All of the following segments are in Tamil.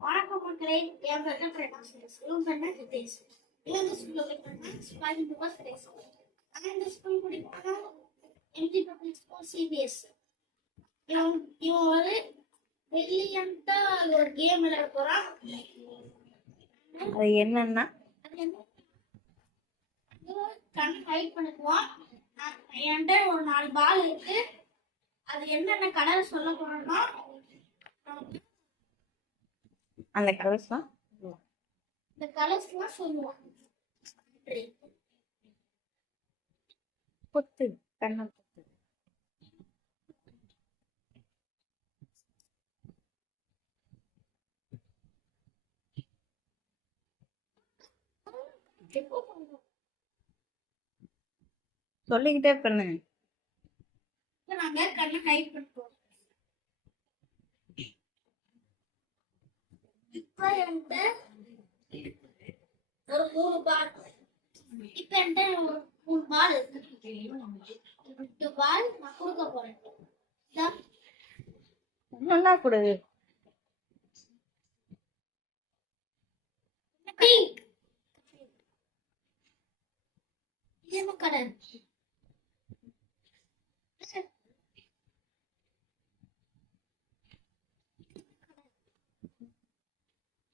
வணக்கம் மக்களே, என் பேர் பிரகாஷ். இவங்க பேர் ஹிதேஷ். இந்த ஸ்கூல்ல படிக்கிறேன். ஸ்பைன் பஸ் ரேஸ். அந்த ஸ்கூல் படிக்கிறேன். MG public school CBS. இவன் ஒரு பிரில்லியண்டா ஒரு கேம் விளையாட போறான். அது என்னன்னா கண் ஹைட் பண்ணிக்குவான். என்கிட்ட ஒரு 4 பால் இருக்கு. அது என்னென்ன கலர் சொல்ல போறோம்னா அந்த கலர்ஸ்லாம் இந்த கலர்ஸ்லாம் சொல்லுவான். பொத்து கண்ணை பொத்து சொல்லிக்கிட்டே பண்ணு. நாங்க கண்ணை ஹைட் பண்ணுவோம். இப்ப என்கிட்ட ஒரு 3 பால். இப்ப என்கிட்ட ஒரு 3 பால் இருக்கு. 2 பால் நான் கொடுக்க போறேன். ஒன்னா கொடு. பிங்க். இது என்ன கலர்?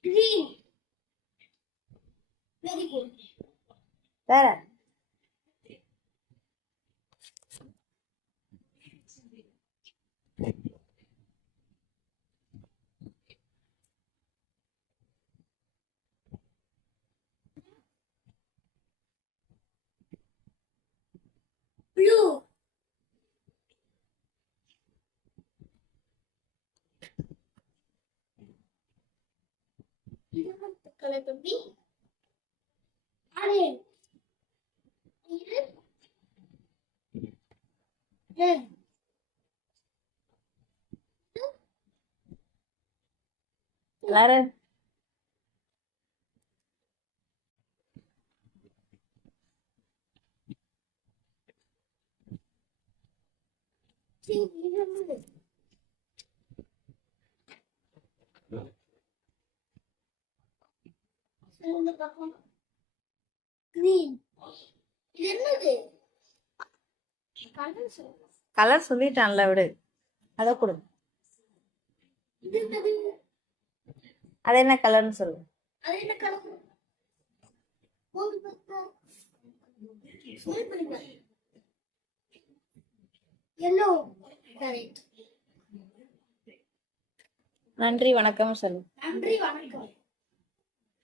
Green. Very good. வேற Blue. இது வந்து கலர் தம்பி. ஆரஞ்சு. இது ரெட். வேற கிரீன். இது என்னது? கலர் சொல்லிட்டான்ல, விடு. அதை கொடு. இது என்னது? அது என்ன கலர்னு சொல்லு. அது என்ன கலர்? ஒரு பத்தா சொல்லி பண்ணுங்க. yellow. கரெக்ட். நன்றி வணக்கம் சொல்லு. நன்றி வணக்கம்.